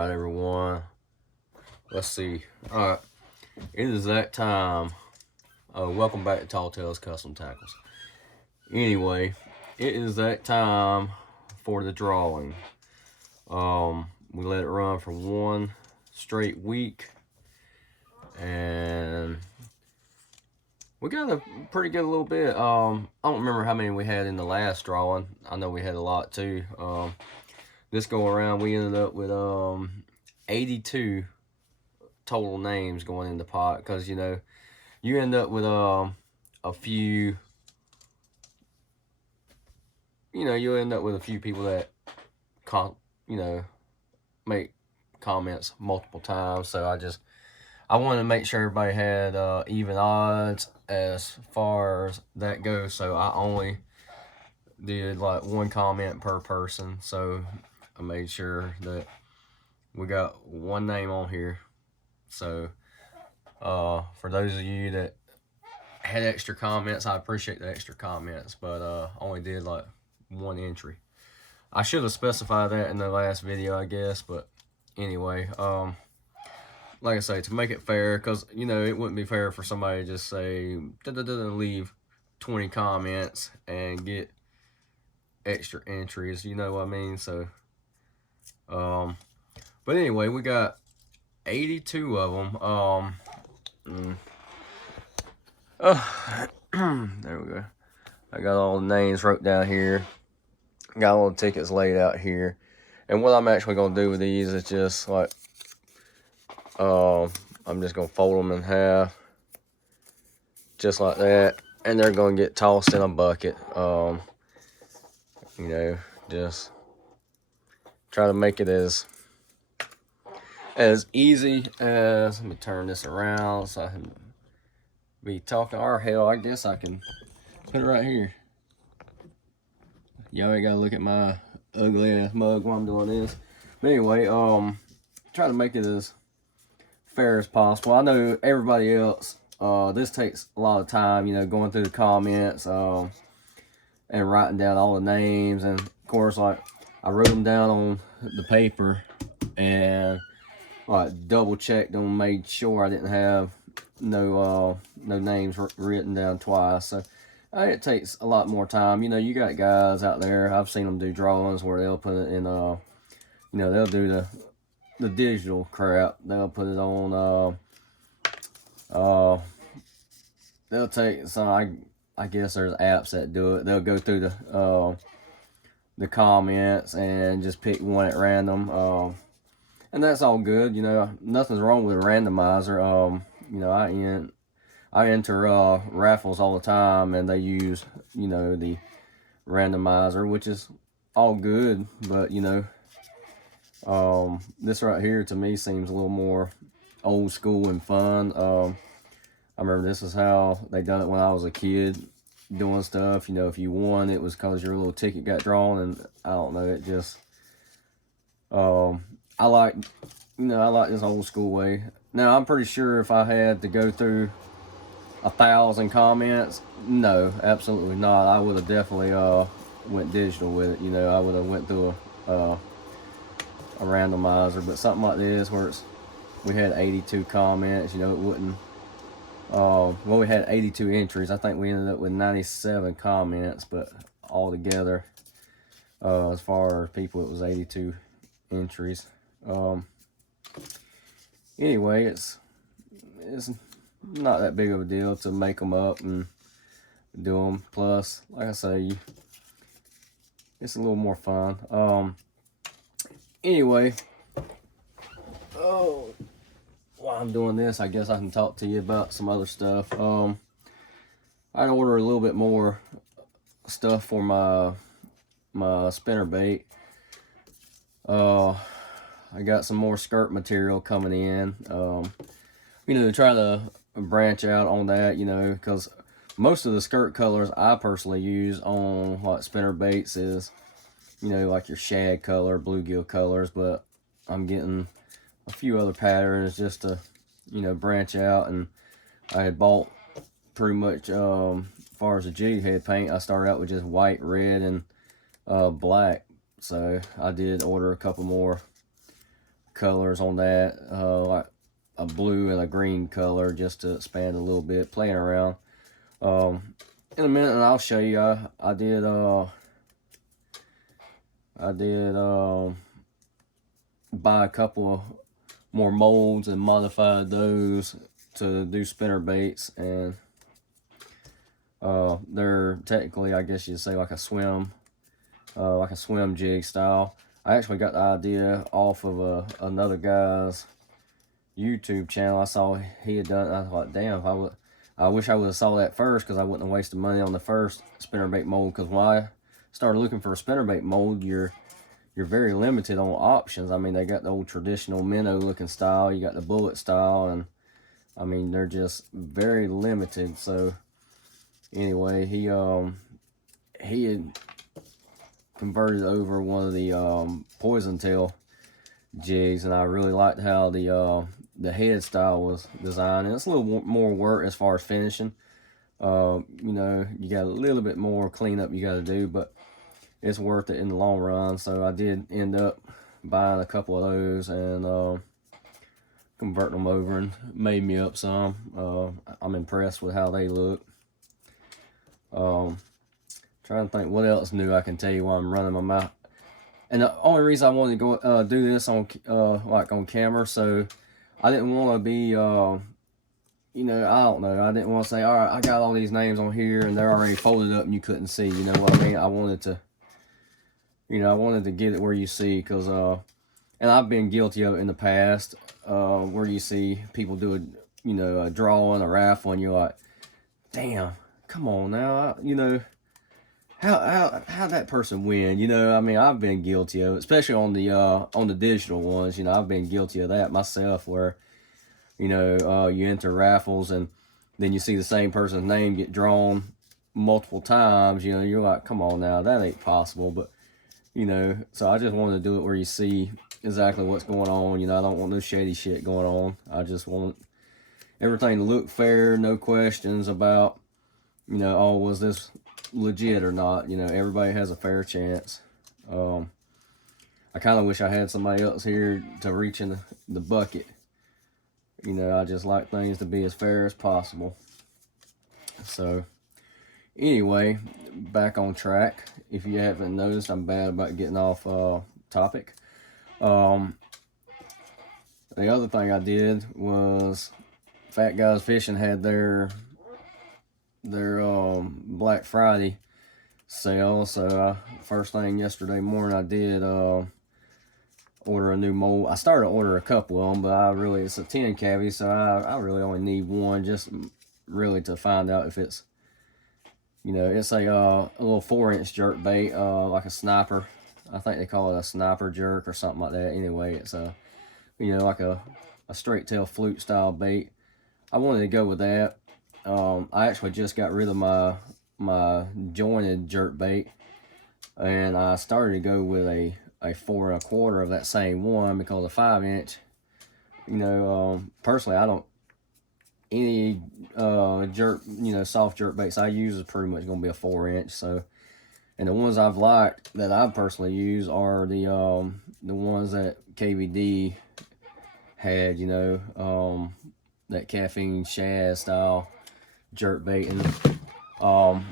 Alright, everyone. Let's see. Alright. It is that time. Welcome back to Tall Tales Custom Tackles. Anyway, it is that time for the drawing. We let it run for one straight week. And we got a pretty good little bit. I don't remember how many we had in the last drawing. I know we had a lot too. This go around, we ended up with 82 total names going in the pot, because you know you end up with a few. You'll end up with a few people that make comments multiple times. So I wanted to make sure everybody had even odds as far as that goes. So I only did like one comment per person. So I made sure that we got one name on here. So for those of you that had extra comments, I appreciate the extra comments, but only did like one entry. I should have specified that in the last video, I guess, but anyway, like I say, to make it fair, because it wouldn't be fair for somebody to just say leave 20 comments and get extra entries, you know what I mean? So but anyway, we got 82 of them. There we go. I got all the names wrote down here. Got all the tickets laid out here. And what I'm actually going to do with these is just like, I'm just going to fold them in half. Just like that. And they're going to get tossed in a bucket. Just try to make it as easy as, let me turn this around so I can be talking. Or hell, I guess I can put it right here. Y'all ain't gotta look at my ugly ass mug while I'm doing this. But anyway, try to make it as fair as possible. I know everybody else, this takes a lot of time, going through the comments, and writing down all the names. And of course, like, I wrote them down on the paper and like double checked them, made sure I didn't have no names written down twice. So it takes a lot more time. You got guys out there, I've seen them do drawings where they'll put it in they'll do the digital crap. They'll put it on they'll take some, I guess there's apps that do it. They'll go through the comments and just pick one at random. And that's all good. Nothing's wrong with a randomizer. I enter raffles all the time, and they use the randomizer, which is all good. But this right here to me seems a little more old school and fun. I remember this is how they done it when I was a kid, doing stuff. If you won, it was because your little ticket got drawn, and I don't know, it just I like this old school way. Now, I'm pretty sure if I had to go through 1,000 comments, no, absolutely not. I would have definitely went digital with it. I would have went through a randomizer. But something like this, where we had 82 comments, it wouldn't. We had 82 entries. I think we ended up with 97 comments, but altogether, as far as people, it was 82 entries. Anyway, it's not that big of a deal to make them up and do them. Plus, like I say, it's a little more fun. Anyway, while I'm doing this, I guess I can talk to you about some other stuff. I'd order a little bit more stuff for my spinner bait. I got some more skirt material coming in, to try to branch out on that, because most of the skirt colors I personally use on like spinner baits is, like your shad color, bluegill colors, but I'm getting a few other patterns just to, branch out. And I had bought pretty much, as far as the jig head paint, I started out with just white, red, and black. So I did order a couple more colors on that, like a blue and a green color, just to expand a little bit, playing around. In a minute, I'll show you. I did buy a couple more molds and modified those to do spinner baits, and they're technically, I guess you'd say, like a swim jig style. I actually got the idea off of another guy's YouTube channel. I saw he had done it, and I thought, damn, I wish I would have saw that first, because I wouldn't have wasted money on the first spinnerbait mold. Because when I started looking for a spinnerbait mold, you're very limited on options. I mean, they got the old traditional minnow looking style, you got the bullet style, and I mean, they're just very limited. So anyway, he had converted over one of the poison tail jigs, and I really liked how the head style was designed. And it's a little more work as far as finishing. You know, you got a little bit more cleanup you got to do, but it's worth it in the long run. So I did end up buying a couple of those and converting them over, and made me up some. I'm impressed with how they look. Trying to think what else new I can tell you while I'm running my mouth. And the only reason I wanted to go do this on like on camera, so I didn't want to be you know, I don't know, I didn't want to say, all right, I got all these names on here and they're already folded up and you couldn't see, you know what I mean? I wanted to, you know, I wanted to get it where you see, because and I've been guilty of it in the past, where you see people do a drawing, a raffle, and you're like, damn, come on now, you know, how that person win? You know, I mean, I've been guilty of it, especially on the digital ones. You know, I've been guilty of that myself, where, you know, you enter raffles and then you see the same person's name get drawn multiple times. You know, you're like, come on now, that ain't possible. But, you know, so I just wanted to do it where you see exactly what's going on. You know, I don't want no shady shit going on. I just want everything to look fair, no questions about, you know, oh, was this legit or not. You know, everybody has a fair chance. I kind of wish I had somebody else here to reach in the bucket. You know, I just like things to be as fair as possible. So anyway, back on track. If you haven't noticed, I'm bad about getting off topic. The other thing I did was Fat Guys Fishing had their Black Friday sale. So first thing yesterday morning, I did order a new mold. I started to order a couple of them, but it's a 10 cavity, so I really only need one, just really to find out if it's, you know, it's a little 4-inch jerk bait, like a sniper. I think they call it a sniper jerk or something like that. Anyway, it's you know, like a straight tail flute style bait. I wanted to go with that. I actually just got rid of my jointed jerk bait, and I started to go with a 4 1/4 of that same one, because a 5-inch, you know, personally, I don't, any jerk, you know, soft jerk baits I use is pretty much going to be a 4-inch. So, and the ones I've liked that I personally use are the ones that KVD had, you know, that caffeine shad style jerk bait. And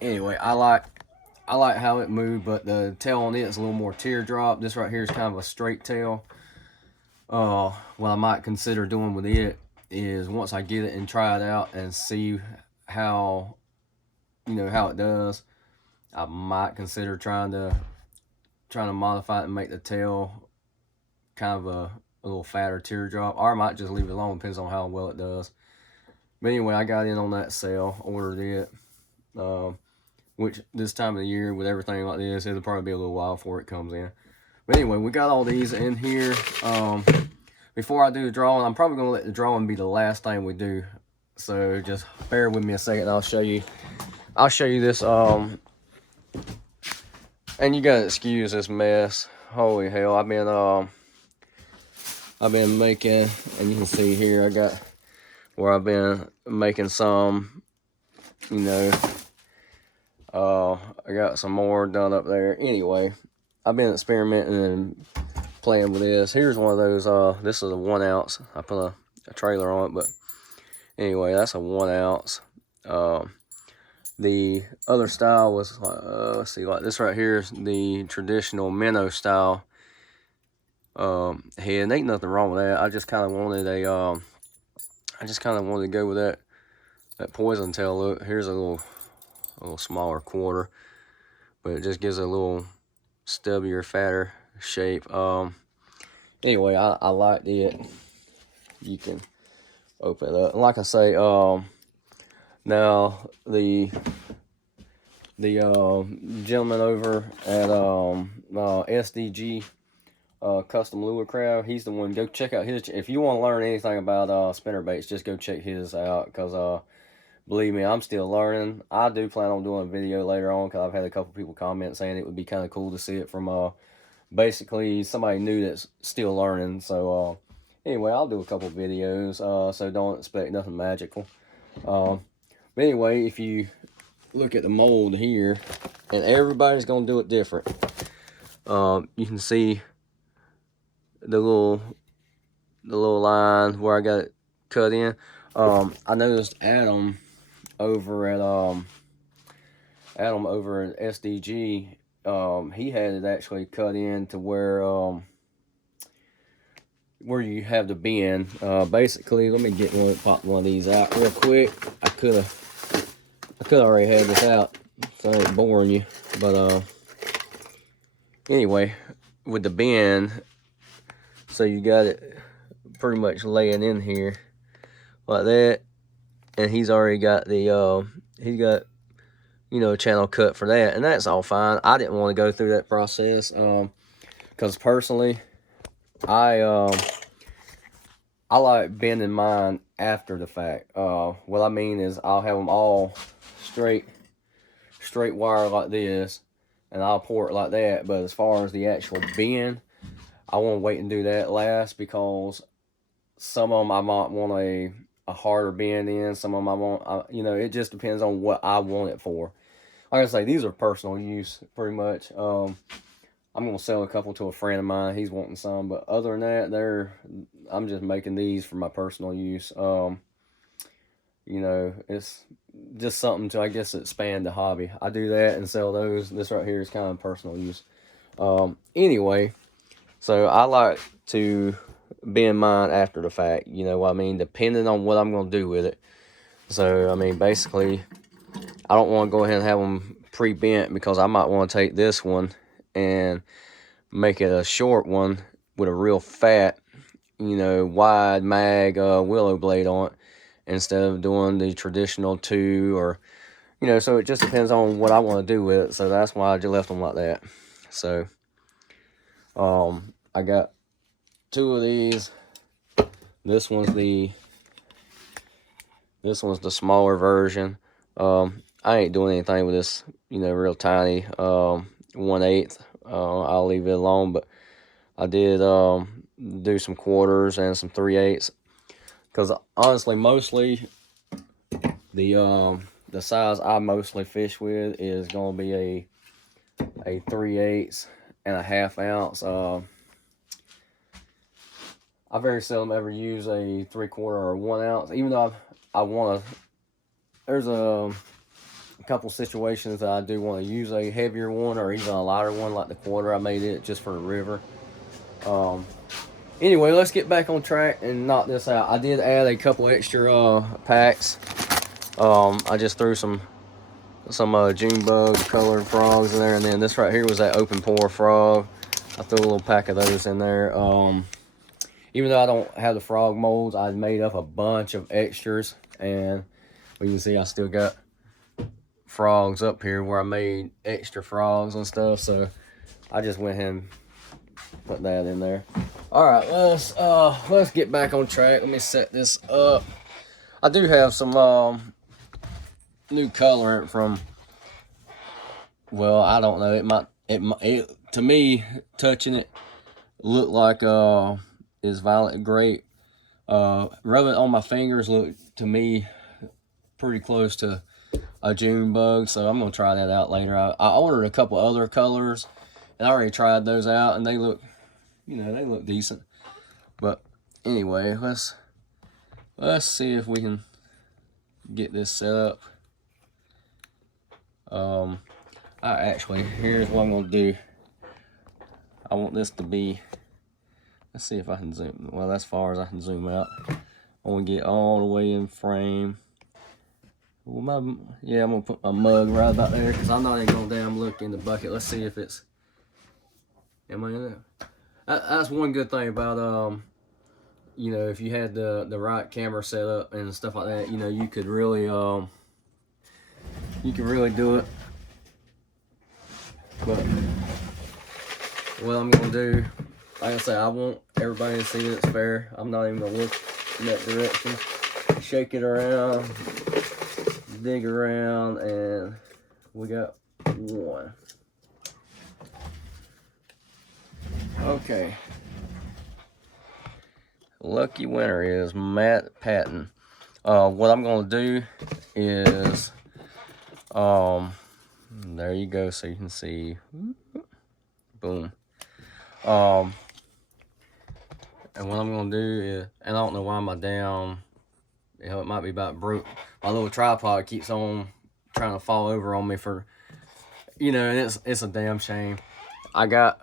anyway, I like how it moved, but the tail on it is a little more teardrop. This right here is kind of a straight tail. What I might consider doing with it is, once I get it and try it out and see how, you know, how it does, I might consider trying to modify it and make the tail kind of a little fatter teardrop, or I might just leave it alone, depends on how well it does. But anyway, I got in on that sale, ordered it, which this time of the year with everything like this, it'll probably be a little while before it comes in. But anyway, we got all these in here. Before I do the drawing, I'm probably going to let the drawing be the last thing we do. So just bear with me a second, I'll show you this. And you gotta excuse this mess. Holy hell, I've been making, and you can see here, I got where I've been making some, you know, I got some more done up there. Anyway, I've been experimenting and playing with this. Here's one of those. This is a 1 ounce. I put a trailer on it, but anyway, that's a 1 ounce. The other style was, let's see, like this right here is the traditional minnow style head. Ain't nothing wrong with that. I just kind of wanted to go with that poison tail look. Here's a little smaller quarter, but it just gives a little stubbier, fatter shape. Anyway, I liked it. You can open it up. And like I say, now the gentleman over at SDG Custom Lure Craft, he's the one. Go check out his. If you want to learn anything about spinnerbaits, just go check his out, because believe me, I'm still learning. I do plan on doing a video later on, because I've had a couple people comment saying it would be kind of cool to see it from basically somebody new that's still learning. So anyway, I'll do a couple videos, so don't expect nothing magical. But anyway, if you look at the mold here, and everybody's gonna do it different, you can see the little line where I got it cut in. I noticed Adam over at SDG, he had it actually cut in to where you have the bend. Basically, let me pop one of these out real quick. I could already had this out, so I ain't boring you. But anyway, with the bend, so you got it pretty much laying in here like that, and he's already got the channel cut for that, and that's all fine. I didn't want to go through that process, because personally, I like bending mine after the fact. What I mean is, I'll have them all straight wire like this, and I'll pour it like that. But as far as the actual bend, I want to wait and do that last, because some of them I might want a harder bend in. Some of them I want, it just depends on what I want it for. Like I say, these are personal use, pretty much. I'm going to sell a couple to a friend of mine. He's wanting some. But other than that, I'm just making these for my personal use. It's just something to, I guess, expand the hobby. I do that and sell those. This right here is kind of personal use. Anyway, so I like to bend mine after the fact, you know what I mean, depending on what I'm going to do with it. So, I mean, basically, I don't want to go ahead and have them pre-bent, because I might want to take this one and make it a short one with a real fat, wide mag willow blade on it, instead of doing the traditional 2, or, so it just depends on what I want to do with it. So that's why I just left them like that. So, I got 2 of these. This one's the smaller version. I ain't doing anything with this, real tiny 1/8. I'll leave it alone, but I did do some quarters and some 3/8, because honestly, mostly the size I mostly fish with is gonna be a 3/8 and a 1/2 ounce. I very seldom ever use a 3/4 or 1 ounce, even though I want to. There's a couple situations that I do want to use a heavier one, or even a lighter one, like the quarter. I made it just for the river. Anyway, let's get back on track and knock this out. I did add a couple extra packs. I just threw some June bug colored frogs in there, and then this right here was that open pore frog. I threw a little pack of those in there. Even though I don't have the frog molds, I made up a bunch of extras, and you can see I still got frogs up here where I made extra frogs and stuff. So I just went ahead and put that in there. All right, let's get back on track. Let me set this up. I do have some new colorant from, well, I don't know. It to me, touching it, looked like is violet grape. Rubbing it on my fingers looked to me pretty close to a June bug, so I'm gonna try that out later. I ordered a couple other colors, and I already tried those out, and they look you know, they look decent. But anyway, let's see if we can get this set up. Here's what I'm gonna do. I want this to be, let's see if I can zoom, well, that's as far as I can zoom out. I want to get all the way in frame. Well, yeah, I'm gonna put my mug right about there because I'm not even gonna damn look in the bucket. Let's see if it's, am I in there? That's one good thing about, you know, if you had the right camera set up and stuff like that, you know, you could really do it. But what I'm gonna do, like I say, I want everybody to see that it's fair. I'm not even gonna look in that direction. Shake it around, dig around, and we got one. Okay. Lucky winner is Patten. What I'm gonna do is, there you go, so you can see. Boom. And what I'm gonna do is, and I don't know why my damn, you know, it might be about broke. My little tripod keeps on trying to fall over on me for, you know, and it's a damn shame. I got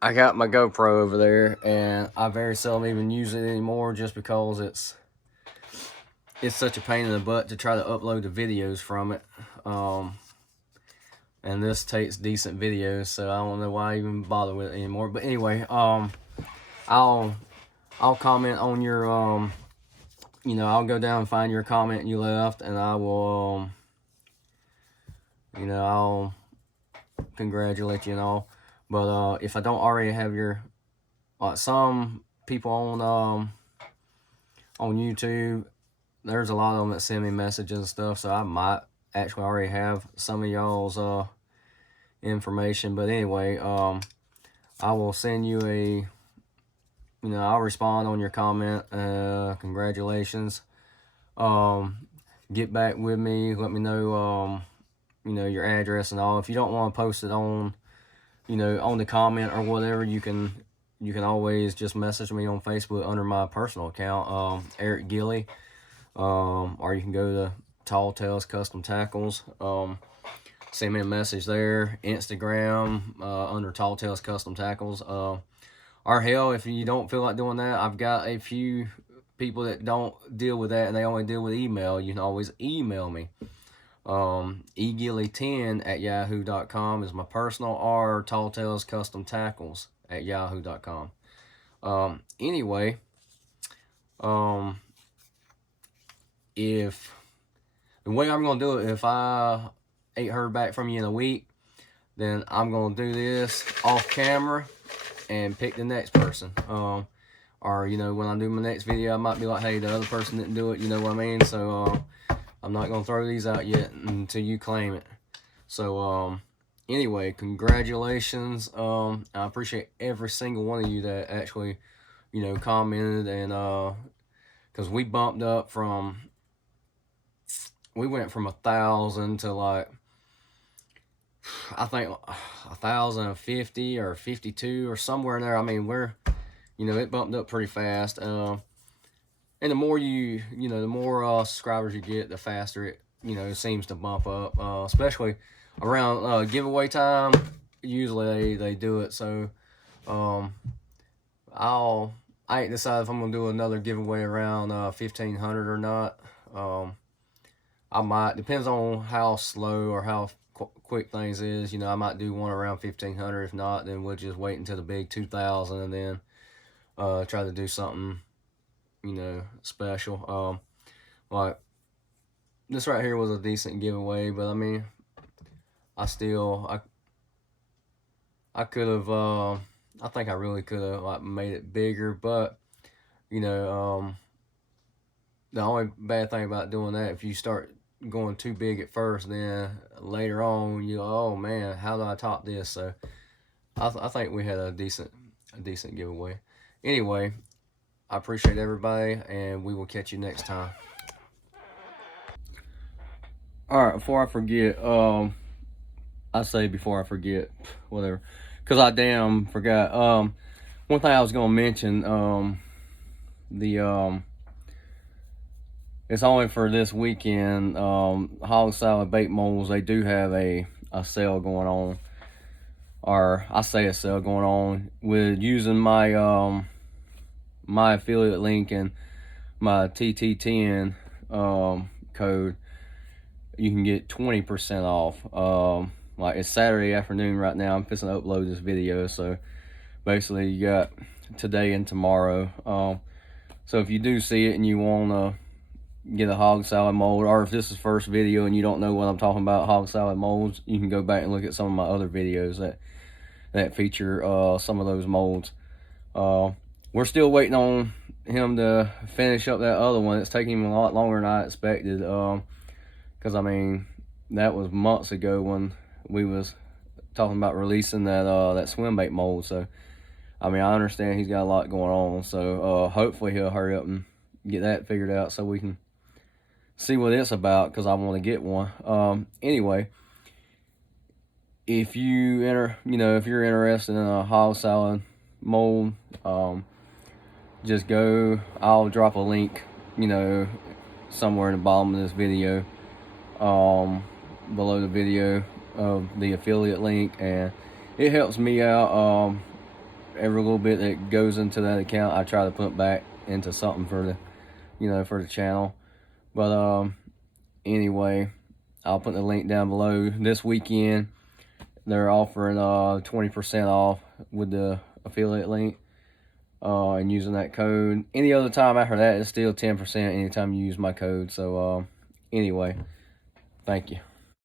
my GoPro over there, and I very seldom even use it anymore just because it's such a pain in the butt to try to upload the videos from it. And this takes decent videos, so I don't know why I even bother with it anymore. But anyway, I'll comment on your, you know, I'll go down and find your comment you left, and I will, you know, I'll congratulate you and all. But if I don't already have your, some people on YouTube, there's a lot of them that send me messages and stuff, so I might actually already have some of y'all's information. But anyway, I will send you a, you know, I'll respond on your comment. Congratulations. Get back with me, let me know, you know, your address and all. If you don't want to post it on, you know, on the comment or whatever, you can always just message me on Facebook under my personal account, Eric Gilly, or you can go to Tall Tales Custom Tackles, send me a message there. Instagram, under Tall Tales Custom Tackles, or hell, if you don't feel like doing that, I've got a few people that don't deal with that and they only deal with email. You can always email me. egilly10@yahoo.com is my personal, or Tall Tales Custom Tackles at yahoo.com. Anyway, if the way I'm gonna do it, if I ain't heard back from you in a week, then I'm gonna do this off camera and pick the next person. Or, you know, when I do my next video, I might be like, hey, the other person didn't do it, you know what I mean? So I'm not gonna throw these out yet until you claim it. So anyway, congratulations. I appreciate every single one of you that actually, you know, commented, and because we bumped up from, we went from 1,000 to like, I think 1,050 or 52 or somewhere in there. I mean, we're, you know, it bumped up pretty fast. And the more you know, the more subscribers you get, the faster it, you know, seems to bump up. Especially around giveaway time. Usually they do it. So I ain't decided if I'm gonna do another giveaway around 1,500 or not. I might, depends on how slow or how quick things is. You know, I might do one around 1,500. If not, then we'll just wait until the big 2,000 and then try to do something, you know, special. Like this right here was a decent giveaway, but I mean, I could have, I think I really could have like made it bigger, but you know, the only bad thing about doing that, if you start going too big at first, then later on you, oh man, how do I top this? So I think we had a decent giveaway. Anyway, I appreciate everybody, and we will catch you next time. All right, before I forget, I say before I forget, whatever, because I damn forgot. one thing I was gonna mention, it's only for this weekend. Hog salad bait molds, they do have a sale going on, or I say a sale going on with using my my affiliate link and my TT10 code. You can get 20% off. Like, it's Saturday afternoon right now. I'm fixing to upload this video, so basically you got today and tomorrow. So if you do see it and you want to get a hog salad mold, or if this is first video and you don't know what I'm talking about, hog salad molds, you can go back and look at some of my other videos that feature some of those molds. We're still waiting on him to finish up that other one. It's taking him a lot longer than I expected, because I mean, that was months ago when we was talking about releasing that swim bait mold. So I mean, I understand he's got a lot going on, so hopefully he'll hurry up and get that figured out so we can see what it's about, because I want to get one. Anyway, if you're interested in a hog salad mold, just go. I'll drop a link, somewhere in the bottom of this video, below the video of the affiliate link, and it helps me out. Every little bit that goes into that account, I try to put back into something for the channel. But anyway, I'll put the link down below. This weekend they're offering 20% off with the affiliate link, and using that code. Any other time after that, it's still 10% anytime you use my code. So anyway, thank you.